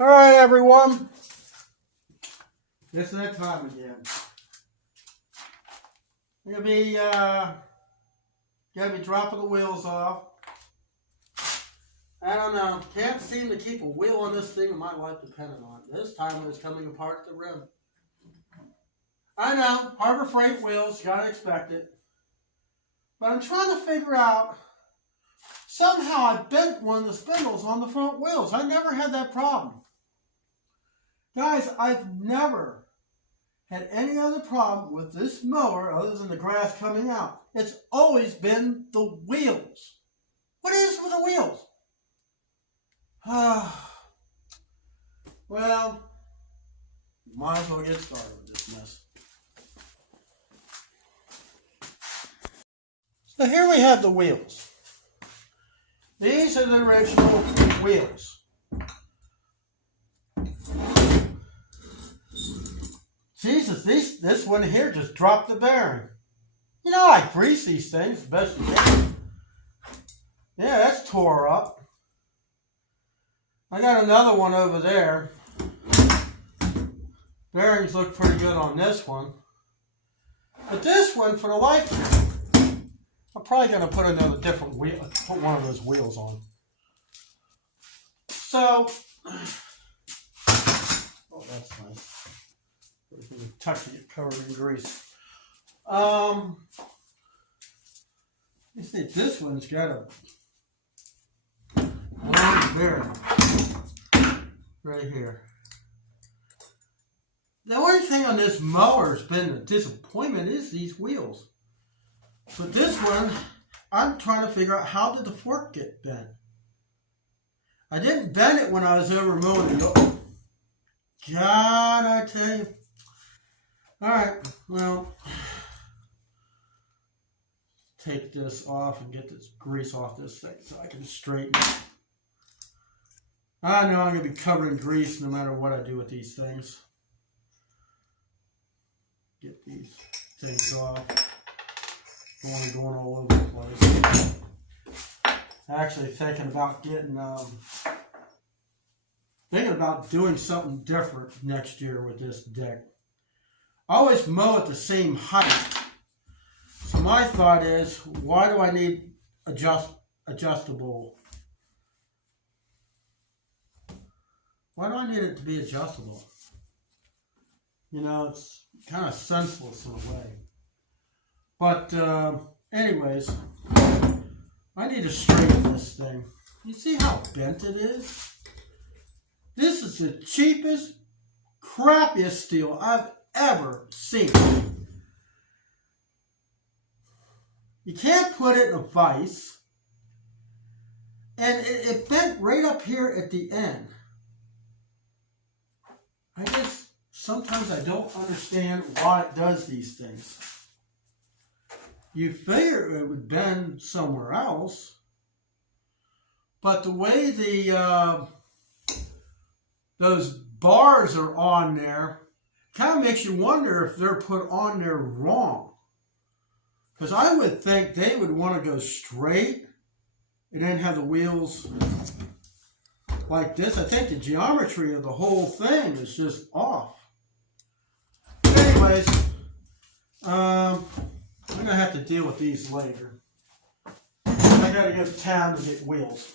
All right, everyone. It's that time again. Gonna be dropping the wheels off. I don't know. Can't seem to keep a wheel on this thing and my life dependent on it. This time it was coming apart at the rim. I know, Harbor Freight wheels, gotta expect it. But I'm trying to figure out, somehow I bent one of the spindles on the front wheels. I never had that problem. Guys, I've never had any other problem with this mower other than the grass coming out. It's always been the wheels. What is with the wheels? Well, might as well get started with this mess. So here we have the wheels. These are the original wheels. Jesus, this one here just dropped the bearing. You know, I grease these things as best you can. Yeah, that's tore up. I got another one over there. Bearings look pretty good on this one. But this one, for the life of it, I'm probably going to put another different wheel, put one of those wheels on. So, oh, that's nice. Tuck to get covered in grease. You see, this one's got a long bearing right here. The only thing on this mower has been a disappointment is these wheels. But this one, I'm trying to figure out, how did the fork get bent? I didn't bend it when I was over mowing the... God, I tell you. Alright, well, take this off and get this grease off this thing so I can straighten it. I know I'm going to be covered in grease no matter what I do with these things. Get these things off. Don't want to go all over the place. Actually thinking about doing something different next year with this deck. I always mow at the same height. So my thought is, why do I need adjustable? Why do I need it to be adjustable? You know, it's kind of senseless in a way. But anyways, I need to straighten this thing. You see how bent it is? This is the cheapest, crappiest steel I've ever seen. You can't put it in a vise. And it bent right up here at the end. Sometimes I don't understand why it does these things. You figure it would bend somewhere else. But the way those bars are on there, kind of makes you wonder if they're put on there wrong. Because I would think they would want to go straight and then have the wheels like this. I think the geometry of the whole thing is just off. But anyways, I'm going to have to deal with these later. I got to go to town to get wheels.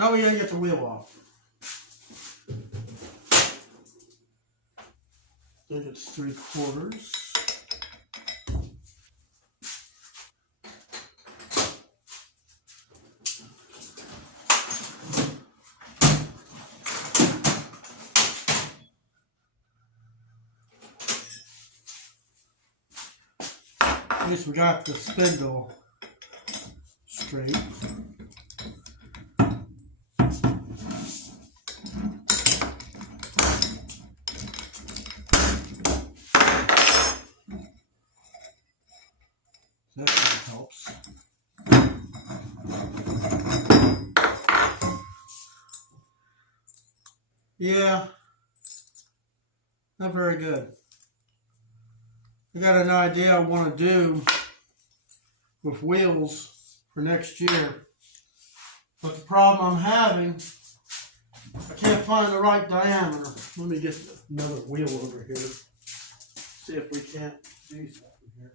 Now we gotta get the wheel off. I think it's 3/4. At least we got the spindle straight. That really helps. Yeah, not very good. I got an idea I want to do with wheels for next year. But the problem I'm having, I can't find the right diameter. Let me get another wheel over here. See if we can't do something here.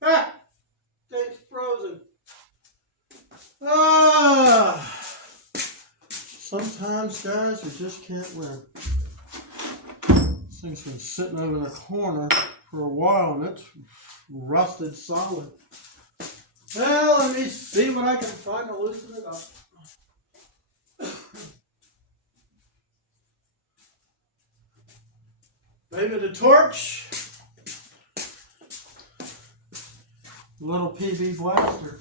Ah! Thing's frozen. Ah! Sometimes, guys, we just can't win. This thing's been sitting over in the corner for a while and it's rusted solid. Well, let me see what I can find to loosen it up. Maybe the torch. Little PB blaster.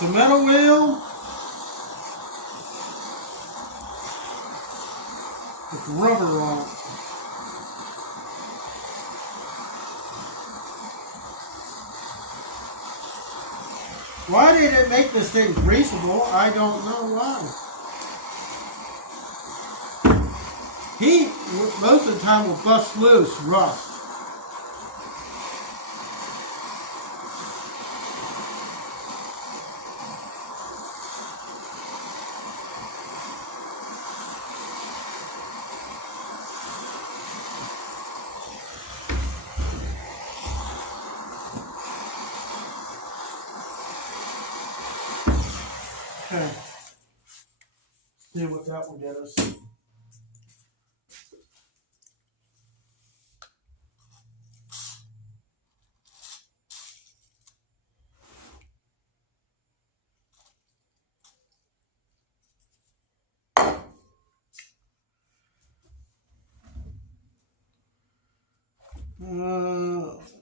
The metal wheel with rubber on it. Why did it make this thing greasable? I don't know why. Heat, most of the time, will bust loose rust. Okay, see what that will get us.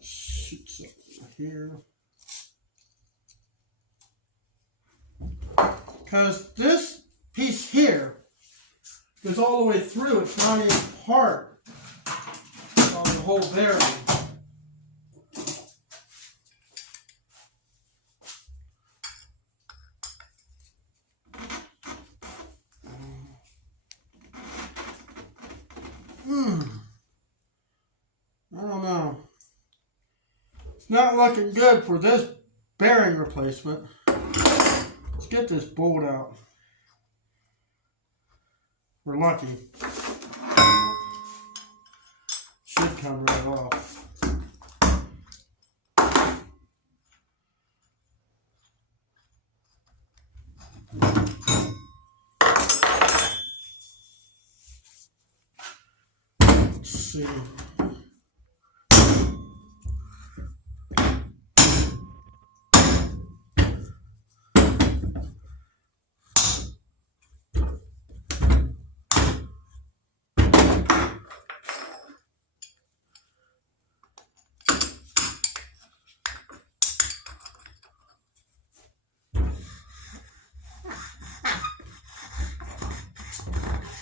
Shoot something here. Because this piece here goes all the way through. It's not even part on the whole bearing. I don't know. It's not looking good for this bearing replacement. Let's get this bolt out. We're lucky. Should come right off. Let's see.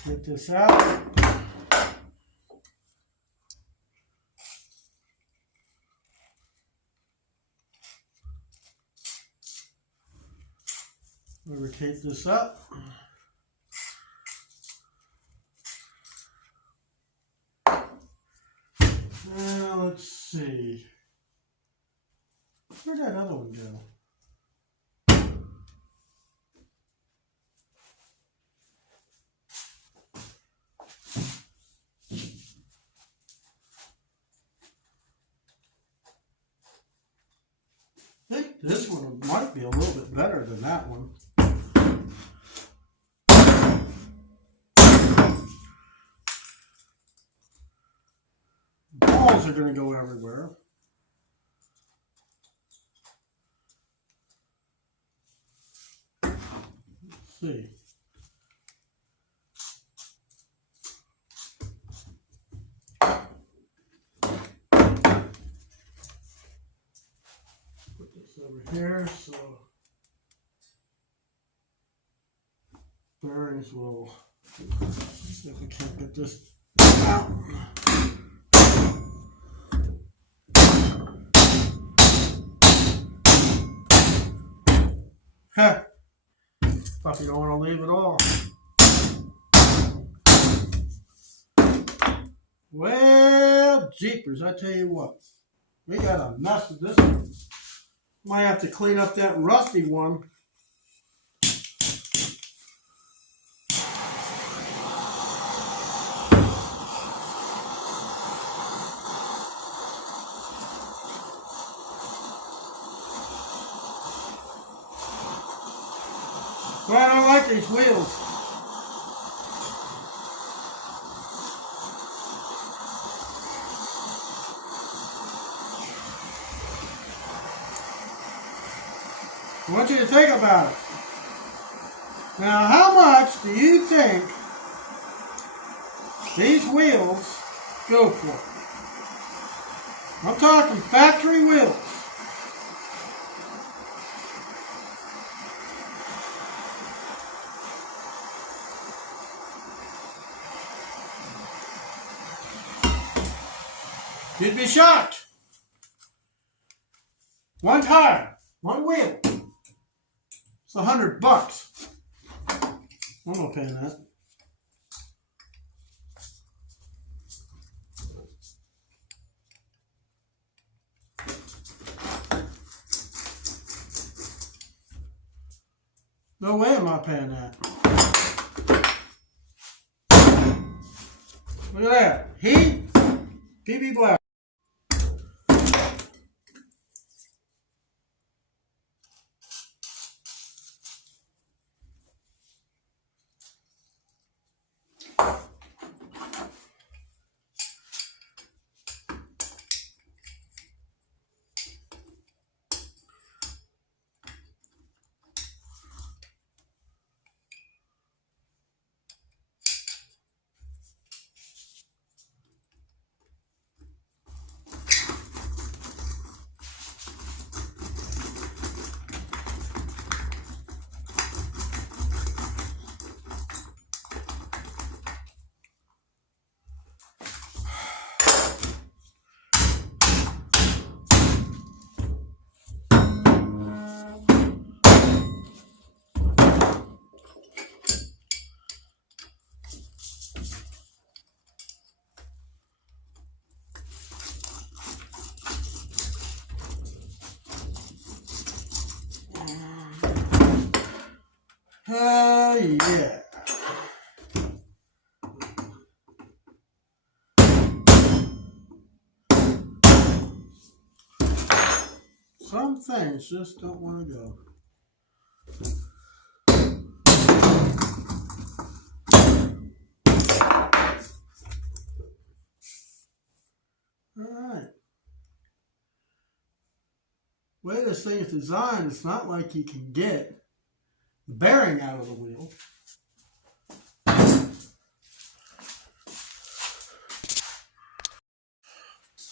Get this out. Lubricate this up. Now let's see. Where'd that other one go? I think this one might be a little bit better than that one. Balls are going to go everywhere. Let's see. Put this over here so bearings will, see if we can't get this out. Huh. Fuck, you don't want to leave it all. Well, jeepers, I tell you what. We got a mess with this one. Might have to clean up that rusty one. But I don't like these wheels. I want you to think about it. Now, how much do you think these wheels go for? I'm talking factory wheels. You'd be shocked. One tire, one wheel. It's $100. I'm not paying that. No way am I paying that. Look at that. Heat, PB Black. Yeah. Some things just don't want to go. All right. The way this thing is designed, it's not like you can get the bearing out of the wheel.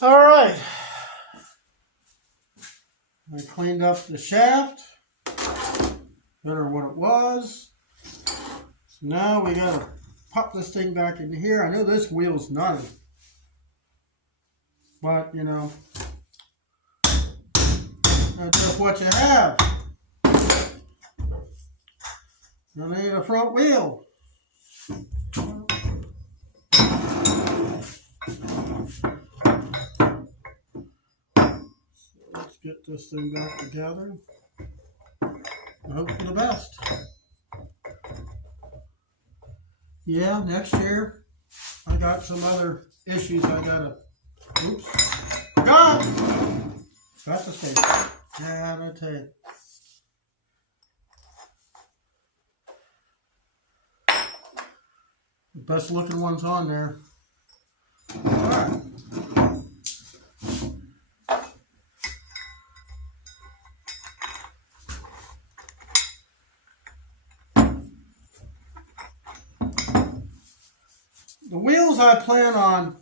All right. I cleaned up the shaft. Better what it was. So now we gotta pop this thing back in here. I know this wheel's nutty, but you know, that's just what you have. I need a front wheel. Let's get this thing back together. I hope for the best. Yeah, next year I got some other issues I gotta. Oops. Forgot! Got the tape. Yeah, the tape. The best looking one's on there. Alright. The wheels I plan on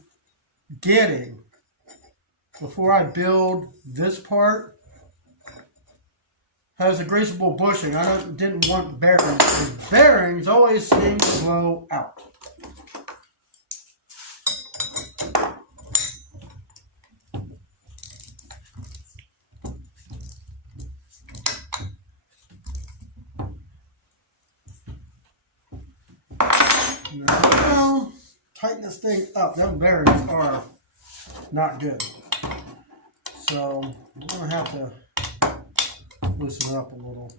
getting before I build this part has a greasable bushing. I didn't want bearings. The bearings always seem to blow out. Now, tighten this thing up. Them bearings are not good. So I'm going to have to loosen it up a little.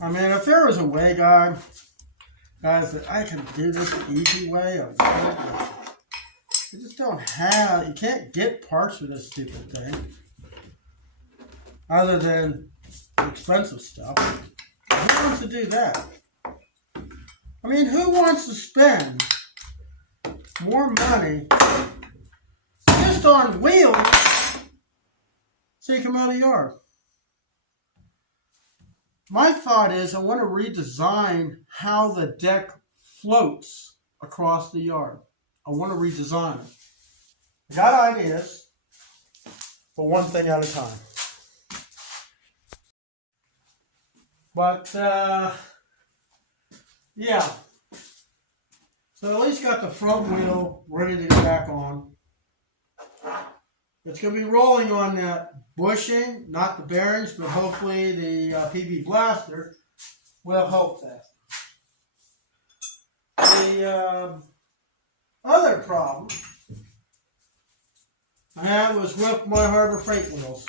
I mean, if there was a way, guys, that I can do this the easy way, I just don't have, you can't get parts for this stupid thing. Other than the expensive stuff. Who wants to do that? I mean, who wants to spend more money just on wheels so you come out of the yard? My thought is I want to redesign how the deck floats across the yard. I want to redesign it. I got ideas, but one thing at a time. But, yeah. So at least got the front wheel ready to go back on. It's going to be rolling on that bushing, not the bearings, but hopefully the PB Blaster will help that. The other problem I had was with my Harbor Freight wheels.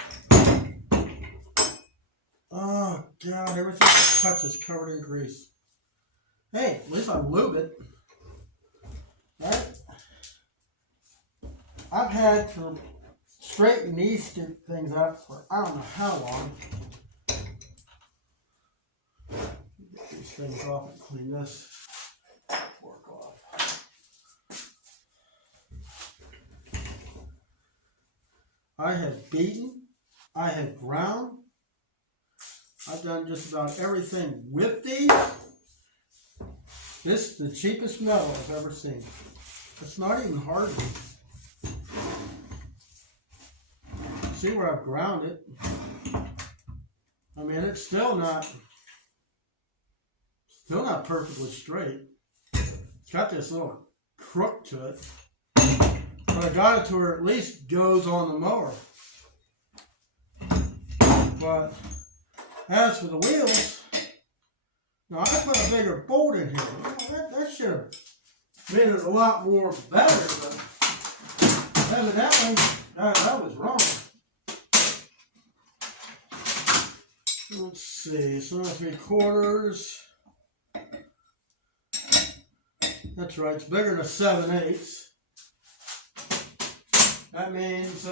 Oh God, everything I touch is covered in grease. Hey, at least I lube it. Right? I've had to straighten these things up for I don't know how long. Get these things off and clean this fork off. I have beaten, I have ground, I've done just about everything with these. This is the cheapest metal I've ever seen. It's not even hard. See where I've ground it. I mean, it's still not perfectly straight. It's got this little crook to it. But I got it to where it at least goes on the mower. But as for the wheels, now I put a bigger bolt in here. That should have made it a lot more better, but evidently that was wrong. Let's see, so 3/4. That's right, it's bigger than a 7/8. That means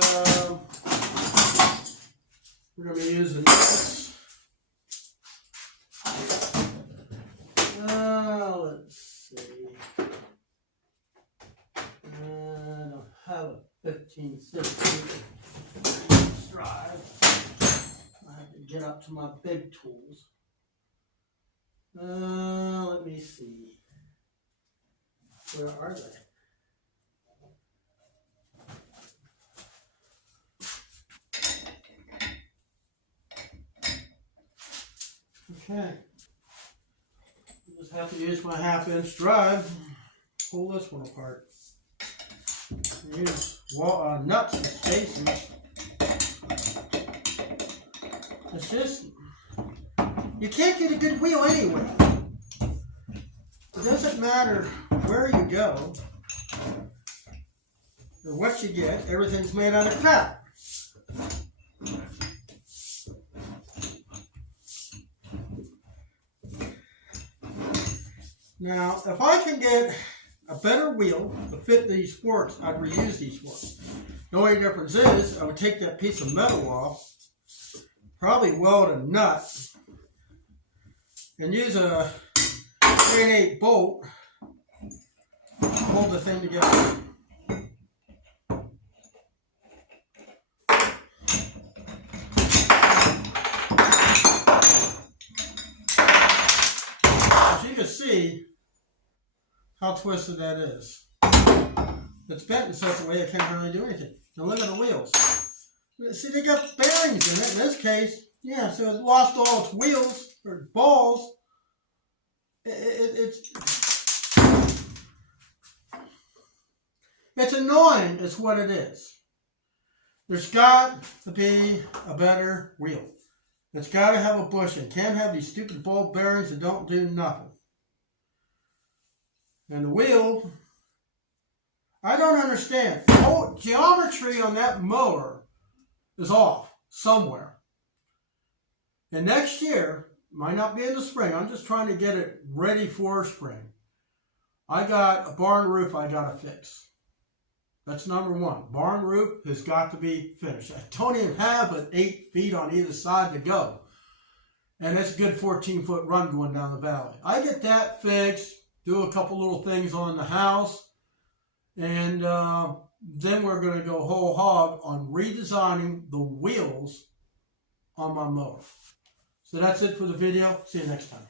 we're going to be using this. Let's see. I don't have a 15/16 drive. I have to get up to my big tools. Let me see. Where are they? Okay. Just have to use my 1/2 inch drive. Pull this one apart. use nuts as spacers. It's just, you can't get a good wheel anyway. It doesn't matter where you go or what you get, everything's made out of crap. Now, if I can get a better wheel to fit these forks, I'd reuse these forks. The only difference is, I would take that piece of metal off, probably weld a nut, and use a 3/8 bolt to hold the thing together. As you can see how twisted that is. It's bent in such a way it can't really do anything. Now look at the wheels. See, they got bearings in it. In this case, yeah, so it lost all its wheels or balls. It's annoying, is what it is. There's got to be a better wheel. It's got to have a bushing. Can't have these stupid ball bearings that don't do nothing. And the wheel, I don't understand. The whole geometry on that motor is off somewhere. And next year, might not be in the spring, I'm just trying to get it ready for spring. I got a barn roof I got to fix. That's number one. Barn roof has got to be finished. I don't even have an 8 feet on either side to go. And it's a good 14-foot run going down the valley. I get that fixed, do a couple little things on the house, and then we're going to go whole hog on redesigning the wheels on my mower. So that's it for the video. See you next time.